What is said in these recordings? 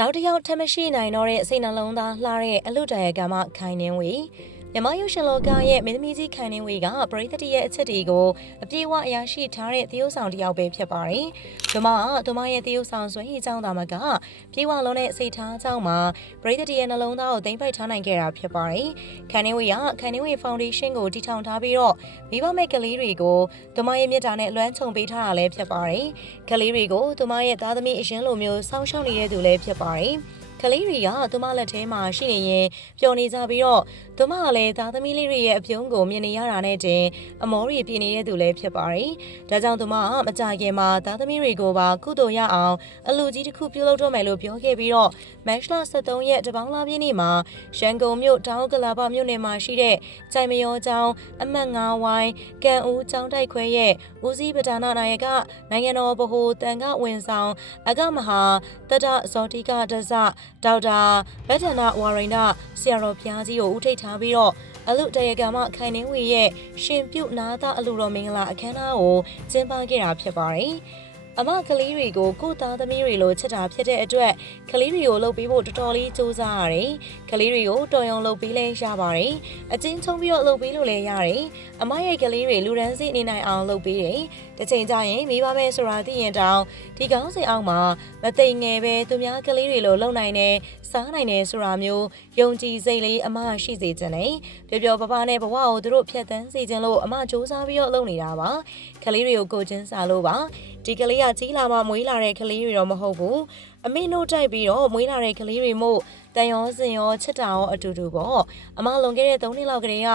နောက်တစ်ယောက်ထပ်မရှိနိုင်တော့တဲ့စိတ်နှလုံးသားလှတဲ့အလွတ်တရကမှခိုင်နှင်းဝေမြမရုပ်ရှင်လောကရဲ့မင်းသမီးကြီးခိုင်နှင်းဝေကပရိသတ်ရဲ့အချက်တွေကိုအပြေအဝအရာရှိထားတဲ့သရုပ်ဆောင်တစ်ယောက်ပဲဖြစ်ပါတယ်။ဒီမှာသူမရဲ့သရုပ်ဆောင်စွမ်းရည်ကြောင့်သာမကပြေဝလုံးတဲ့စိတ်ထားကြောင့်မှပရိသတ်ရဲ့နှလုံးသားကိုသိမ့်ပိုက်ထားနိုင်ခဲ့တာဖြစ်ပါတယ်။ခိုင်နှင်းဝေကခိုင်နှင်းဝေဖောင်ဒေးရှင်းကိုတည်ထောင်ထားပြီးတော့မိဘမဲ့ကလေးတွေကိုသူမရဲ့မြတ်တာနဲ့လွှမ်းခြုံပေးထားတာလည်းဖြစ်ပါတယ်။ကလေးတွေကိုသူမရဲ့သားသမီးအရင်လိုမျိုးစောင့်ရှောက်နေတဲ့သူလည်းဖြစ်ပါတယ်။ကလေးတွေကသူမလက်ထဲမှာရှိနေရင်ပျော်နေကြပြီးတော့သူမကလည်းသားသမီးလေးတွေရဲ့အပြုံးကိုမြင်နေရတာနဲ့တင်အမောတွေပြင်နေတဲ့သူလည်းဖြစ်ပါတယ်။ဒါကြောင့်သူမကမကြခင်မှာသားသမီးတွေကိုပါကုသိုလ်ရအောင်အလူကြီးတစ်ခုပြုလုပ်တော့မယ်လို့ပြောခဲ့ပြီးတော့မတ်လ23ရက်တပေါင်းလပြည့်နေ့မှာရန်ကုန်မြို့တောင်ကလာပမြို့နယ်မှာရှိတဲ့ကြိုင်မရောကျောင်းအမှတ်9ဝိုင်းကံဦးကျောင်းတိုက်ခွဲရဲ့ဦးစီးပဒါနာနာယကနိုင်ငံတော်ဗဟိုတန်ခဝန်ဆောင်အကမဟာတတဇောတိကဒဇဒေါက်တာဗတ္တနာဝါရိန္ဒဆရာတော်ဘုရားကြီးကိုဦးထိပ်ထားပြီးတော့အလုတရကမခိုင်နှင်းဝေရဲ့ရှင်ပြုနာသားအလူတော်မင်္ဂလာအခမ်းအနားကိုကျင်းပခဲ့တာဖြစ်ပါတယ်။အမကလေးတွေကိုကိုသားသမီးတွေလိုချစ်တာဖြစ်တဲ့အတွက်ကလေးတွေကိုလှုပ်ပေးဖို့တော်တော်လေးစူးစမ်းရတယ်။ကလေးတွေကိုတော်ရုံလှုပ်ပေးလဲရပါတယ်။အချင်းချင်းပြီးတော့လှုပ်ပေးလို့လည်းရတယ်။အမရဲ့ကလေးတွေလူရန်စီနေနိုင်အောင်လှုပ်ပေးတယ်။တစ်ချိန်ကျရင်မိဘမဲဆိုတာသိရင်တောင်ဒီကောင်းစင်အောင်မှာမသိငယ်ပဲသူများကလေးတွေလိုလှုပ်နိုင်တယ်စားနိုင်တယ်ဆိုတာမျိုးယုံကြည်စိတ်လေးအမရှိစေချင်တယ်။ပျော်ပျော်ပါပါနဲ့ဘဝကိုသူတို့ဖြတ်သန်းစေချင်လို့အမစူးစမ်းပြီးတော့လုပ်နေတာပါ။ကလေးတွေကိုကိုချင်းစားလို့ပါဒီကလေးကကြီးလာမှမွေးလာတဲ့ကလေးတွေတော့မဟုတ်ဘူးအမေနှုတ်တိုက်ပြီးတော့မွေးလာတဲ့ကလေးတွေမို့တန်ရောစင်ရောချစ်တာရောအတူတူပေါ့အမလွန်ခဲ့တဲ့3နှစ်လောက်ကလေးက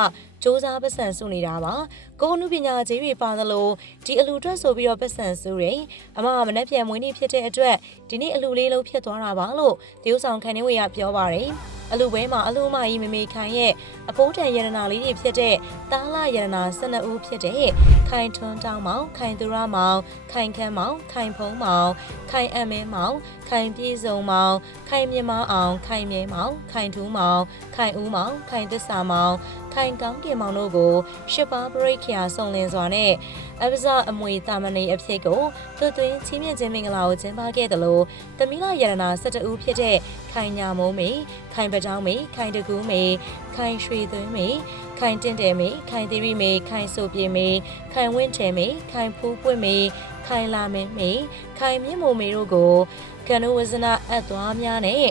စူးစမ်းပတ်စံစုနေတာပါကိုနုပညာကြီးတွေပါသလိုဒီအလူအတွက်ဆိုပြီးတော့ပတ်စံစုတယ်အမကမနှက်ပြန်မွေးနေ့ဖြစ်တဲ့အတွက်ဒီနေ့အလူလေးလုံးဖြစ်သွားတာပါလို့တရုတ်ဆောင်ခိုင်နှင်းဝေကပြောပါတယ်အလူပွဲမှာအလူမကြီးမမေခိုင်ရဲ့အဖိုးတန်ရတနာလေးတွေဖြစ်တဲ့တားလာရတနာ12ဦးဖြစ်တဲ့ခိုင်ထွန်းတောင်းမောင်ခိုင်သူရမောင်ခိုင်ခမ်းမောင်ခိုင်ဖုံးမောင်ခိုင်အမင်းမောင်ခိုင်ပြေစုံမောင်ခိုင်မြမအောင်ခိုင်မြဲမောင်ခိုင်ထူးမောင်ခိုင်ဦးမောင်ခိုင်သစ္စာမောင်ခိုင်ကောင်းကင်မောင်တို့ကိုရှစ်ပါးပရိခရာစုံလင်စွာနဲ့အပဇအမွေတာမဏေအဖြစ်ကိုသွတ်သွင်းချင်းမြင့်ခြင်းမင်္ဂလာကိုကျင်းပခဲ့တယ်လို့တမီလာရတနာ12ဦးဖြစ်တဲ့ခိုင်ညာမိုးမေခိုင်ပတောင်းမေခိုင်တကူးမေခိုင်ရွှေသွင်းမေခိုင်တင့်တယ်မေခိုင်သီရိမေခိုင်ဆိုပြေမေခိုင်ဝင်းချေမေခိုင်ဖူးပွင့်မေခိုင်လာမင်းမေခိုင်မြင့်မိုမေတို့ကိုကနုဝဇနာအပ်သွားများနဲ့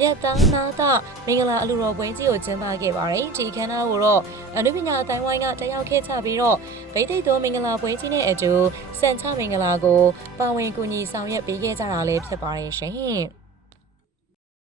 မြတ်သားနာသမင်္ဂလာအလူတော်ပွဲကြီးကိုကျင်းပခဲ့ပါတယ်ဒီခမ်းနားကိုတော့အနုပညာအတိုင်းဝိုင်းကတက်ရောက်ခဲ့ကြပြီးတော့ဗိသိက်သောမင်္ဂလာပွဲကြီးနဲ့အတူစံချမင်္ဂလာကိုပါဝင်ကူညီဆောင်ရွက်ပေးခဲ့ကြတာလည်းဖြစ်ပါတယ်ရှင်